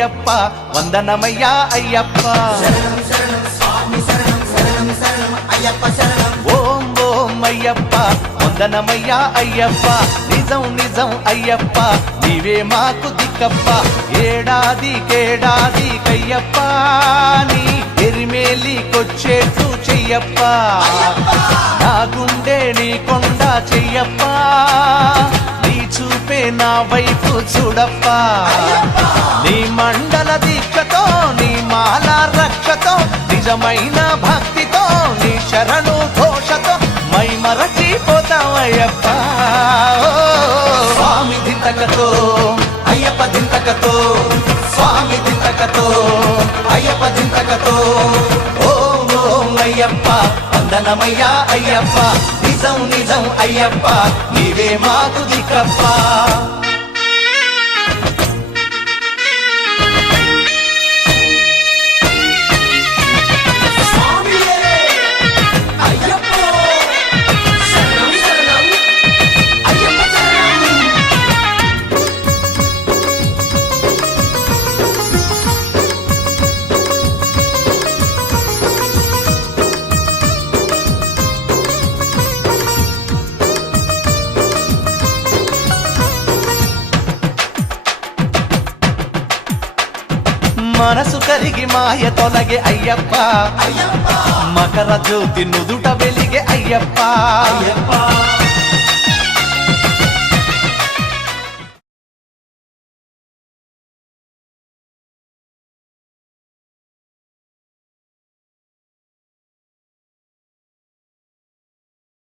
అయ్యప్ప వందనమయ్యా అయ్యప్ప ఓం ఓం అయ్యప్ప వందనమయ్యా అయ్యప్ప నిజం నిజం అయ్యప్ప నీవే మాకు దిక్కప్ప ఏడాదికేడాది కయ్యప్ప నీ ఎరిమేలికొచ్చేట్టు చెయ్యప్ప నా గుండె నీ కొండ చెయ్యప్ప నీ చూపే నా వైపు చూడప్ప నీ మండల దీక్షతో నీ మాల రక్షతో నిజమైన భక్తితో నీ శరణు ఘోషతో మై మరచిపోతావయ్యప్ప స్వామి దింతకతో అయ్యప్ప దింతకతో స్వామి దింతకతో అయ్యప్ప దింతకతో ఓం ఓం అయ్యప్ప వందనమయ్యా అయ్యప్ప నిజం నిజం అయ్యప్ప నీవే మాకు దిక్కప్ప మనసు కరిగి మాయ తొలగే అయ్యప్ప మకర జ్యోతి నుదుట వెలిగే అయ్యప్ప